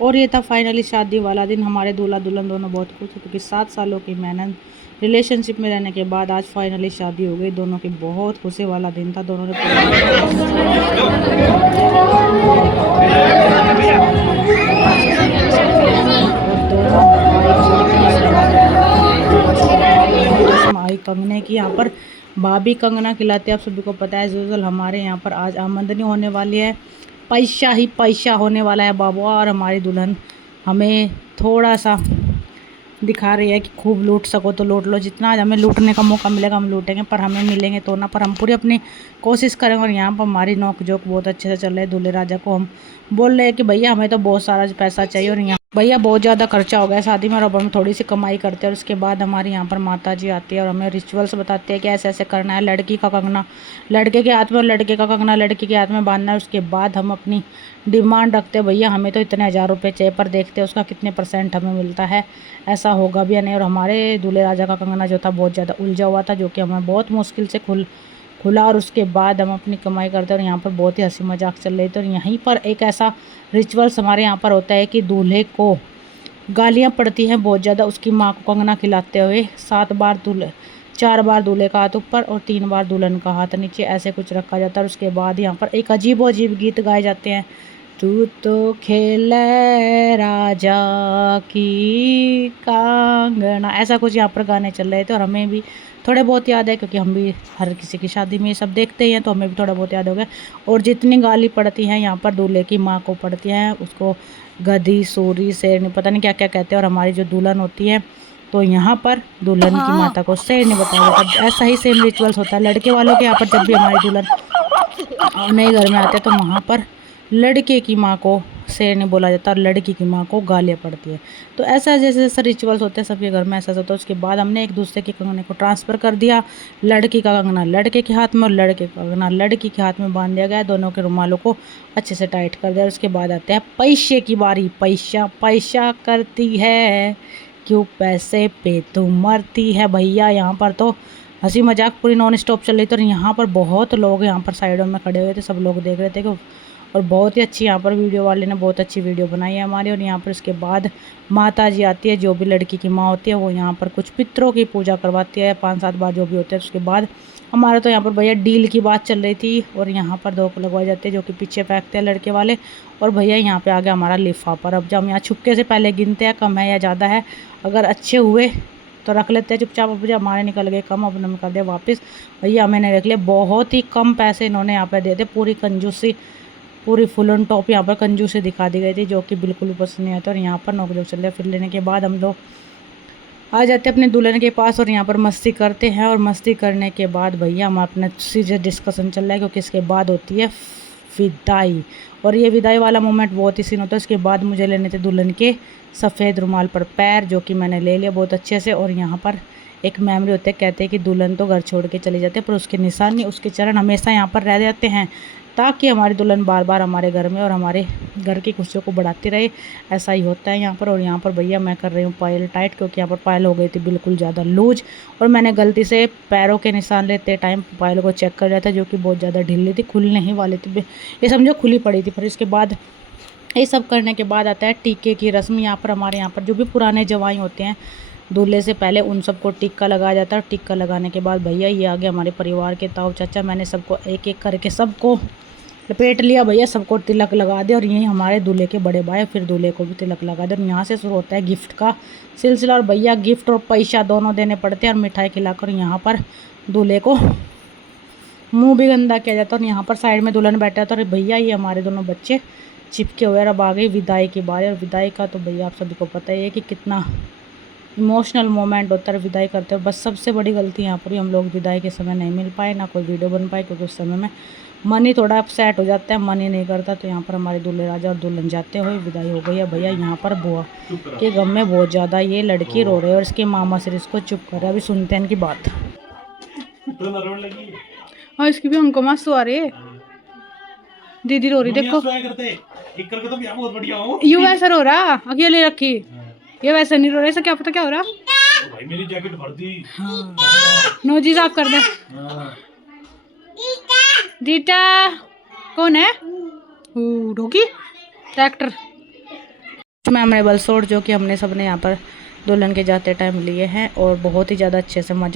और ये था फाइनली शादी वाला दिन। हमारे दूल्हा दुल्हन दोनों बहुत खुश थे क्योंकि 7 सालों की मेहनत रिलेशनशिप में रहने के बाद आज फाइनली शादी हो गई। दोनों की बहुत खुशी वाला दिन था। दोनों ने माई कंगने की यहाँ पर भाभी कंगना खिलाते हैं। आप सभी को पता है यूजुअल हमारे यहाँ पर आज आमदनी होने वाली है, पैसा ही पैसा होने वाला है बाबू। और हमारी दुल्हन हमें थोड़ा सा दिखा रही है कि खूब लूट सको तो लूट लो, जितना आज हमें लूटने का मौका मिलेगा हम लूटेंगे, पर हमें मिलेंगे तो ना, पर हम पूरी अपनी कोशिश करेंगे। और यहाँ पर हमारी नोक जोक बहुत अच्छे से चल रही है। दूल्हे राजा को हम बोल रहे हैं कि भैया हमें तो बहुत सारा पैसा चाहिए और यहाँ भैया बहुत ज़्यादा खर्चा हो गया शादी में और अब हम थोड़ी सी कमाई करते हैं। और उसके बाद हमारे यहाँ पर माता जी आती है और हमें रिचुअल्स बताते हैं कि ऐसे ऐसे करना है। लड़की का कंगना लड़के के हाथ में और लड़के का कंगना लड़की के हाथ में बांधना है। उसके बाद हम अपनी डिमांड रखते हैं, भैया हमें तो इतने 1000 रुपये चाहिए, पर देखते हैं उसका कितने % हमें मिलता है, ऐसा होगा भी या नहीं। और हमारे दूल्हे राजा का कंगना जो था बहुत ज़्यादा उलझा हुआ था, जो कि हमें बहुत मुश्किल से खुला। और उसके बाद हम अपनी कमाई करते हैं और यहाँ पर बहुत ही हंसी मजाक चल रही थी। और यहीं पर एक ऐसा रिचुअल्स हमारे यहाँ पर होता है कि दूल्हे को गालियाँ पड़ती हैं बहुत ज़्यादा उसकी माँ को कंगना खिलाते हुए। 4 बार दूल्हे का हाथ ऊपर और 3 बार दुल्हन का हाथ नीचे, ऐसे कुछ रखा जाता है। और उसके बाद यहाँ पर एक अजीब गीत गाए जाते हैं, तू तो खेले राजा की कांगना, ऐसा कुछ यहाँ पर गाने चल रहे थे। और हमें भी थोड़े बहुत याद है क्योंकि हम भी हर किसी की शादी में ये सब देखते ही हैं, तो हमें भी थोड़ा बहुत याद हो गया। और जितनी गाली पड़ती हैं यहाँ पर दूल्हे की माँ को पड़ती हैं, उसको गधी सूरी शेरनी पता नहीं क्या क्या कहते हैं। और हमारी जो दुल्हन होती है तो यहाँ पर दुल्हन की माता को शेरनी बताया जाता है। ऐसा ही सेम रिचुअल्स होता है लड़के वालों के यहाँ पर। जब भी हमारी दुल्हन नए घर में आते हैं तो वहाँ पर लड़के की माँ को शेरनी बोला जाता है और लड़की की माँ को गालियाँ पड़ती है। तो ऐसा जैसे जैसे रिचुअल्स होते हैं सबके घर में ऐसा होता है। उसके बाद हमने एक दूसरे के कंगने को ट्रांसफ़र कर दिया। लड़की का कंगना लड़के के हाथ में और लड़के का कंगना लड़की के हाथ में बांध दिया गया। दोनों के रुमालों को अच्छे से टाइट कर दिया। उसके बाद आते हैं पैसे की बारी। पैसा पैसा करती है क्यों पैसे पे तो मरती है भैया। यहाँ पर तो हंसी मजाक पूरी नॉन स्टॉप चल रही थी। और यहाँ पर बहुत लोग यहाँ पर साइडों में खड़े हुए थे, सब लोग देख रहे थे कि और बहुत ही अच्छी यहाँ पर वीडियो वाले ने बहुत अच्छी वीडियो बनाई है हमारी। और यहाँ पर उसके बाद माता जी आती है, जो भी लड़की की माँ होती है वो यहाँ पर कुछ पितरों की पूजा करवाती है 5-7 बार जो भी होते हैं। उसके बाद हमारा तो यहाँ पर भैया डील की बात चल रही थी और यहाँ पर 2 लगवाए जाते हैं जो कि पीछे फेंकते हैं लड़के वाले। और भैया यहाँ पे आ गया हमारा लिफाफा। अब जब हम यहाँ छुपके से पहले गिनते हैं कम है या ज़्यादा है, अगर अच्छे हुए तो रख लेते हैं चुपचाप। अब जब हमारे निकल गए कम, अब हमने कर दिया वापस। भैया मैंने रख लिया। बहुत ही कम पैसे इन्होंने यहाँ पर दे दिए, पूरी कंजूसी पूरी फुल ऑन टॉप यहाँ पर कंजूसी दिखा दी गई थी, जो कि बिल्कुल भी पसंद नहीं आता। और यहाँ पर नौकरी चल रहा है। फिर लेने के बाद हम लोग आ जाते हैं अपने दुल्हन के पास और यहाँ पर मस्ती करते हैं। और मस्ती करने के बाद भैया हम अपने सीरियस डिस्कशन चल रहा है क्योंकि इसके बाद होती है विदाई। और ये विदाई वाला मोमेंट बहुत ही सीन होता है। उसके बाद मुझे लेने थे दुल्हन के सफ़ेद रुमाल पर पैर, जो कि मैंने ले लिया बहुत अच्छे से। और यहाँ पर एक मेमोरी होते हैं, कहते हैं कि दुल्हन तो घर छोड़ के चले जाते हैं पर उसके निशानी उसके चरण हमेशा यहाँ पर रह जाते हैं, ताकि हमारी दुल्हन बार बार हमारे घर में और हमारे घर की खुशियों को बढ़ाती रहे। ऐसा ही होता है यहाँ पर। और यहाँ पर भैया मैं कर रही हूँ पायल टाइट, क्योंकि यहाँ पर पायल हो गई थी बिल्कुल ज़्यादा लूज और मैंने गलती से पैरों के निशान लेते टाइम पायल को चेक कर लिया था, जो कि बहुत ज़्यादा ढीली थी, खुलने ही वाली थी, ये समझो खुली पड़ी थी। फिर इसके बाद ये सब करने के बाद आता है टीके की रस्म। यहाँ पर हमारे यहाँ पर जो भी पुराने जवाई होते हैं दूल्हे से पहले उन सबको टिक्का लगाया जाता है। और टिक्का लगाने के बाद भैया ये आगे हमारे परिवार के ताऊ चाचा, मैंने सबको एक एक करके सबको लपेट लिया भैया, सबको तिलक लगा दे। और यही हमारे दूल्हे के बड़े भाई फिर दूल्हे को भी तिलक लगा दे। और यहाँ से शुरू होता है गिफ्ट का सिलसिला। और भैया गिफ्ट और पैसा दोनों देने पड़ते हैं और मिठाई खिलाकर यहाँ पर दूल्हे को मुँह भी गंदा किया जाता है। और यहाँ पर साइड में दुल्हन बैठा था और भैया ये हमारे दोनों बच्चे चिपके हुए। अब आ गई विदाई की बारी। और विदाई का तो भैया आप सभी को पता ही है कि कितना इमोशनल मोमेंट होता है विदाई करते हो। बस सबसे बड़ी गलती यहाँ पर हम लोग विदाई के समय नहीं मिल पाए, ना कोई वीडियो बन पाए, क्योंकि उस समय में मन ही थोड़ा अपसेट हो जाता है, मन ही नहीं करता। तो यहाँ पर हमारे दूल्हे राजा और दुल्हन जाते हुए विदाई हो गई है। भैया यहाँ पर बुआ के गम में बहुत ज़्यादा ये लड़की रो रही है और इसके मामा सिर्फ इसको चुप कर रहे हैं। अभी सुनते हैं इनकी बात। हाँ इसकी भी हमको मासू आ रही है, दीदी रो रही देखो। यू वैसा रो रहा अकेले रखी, ये वैसा नहीं रो रहा, ऐसा क्या पता क्या हो रहा। भाई मेरी जैकेट भर दी। हाँ। नोजी साफ कर दे। हाँ। दीटा कौन है? Doggy tractor. मेमोरेबल शॉट जो कि हमने सबने यहाँ पर दुल्हन के जाते टाइम लिए हैं और बहुत ही ज़्यादा अच्छे से मज़ा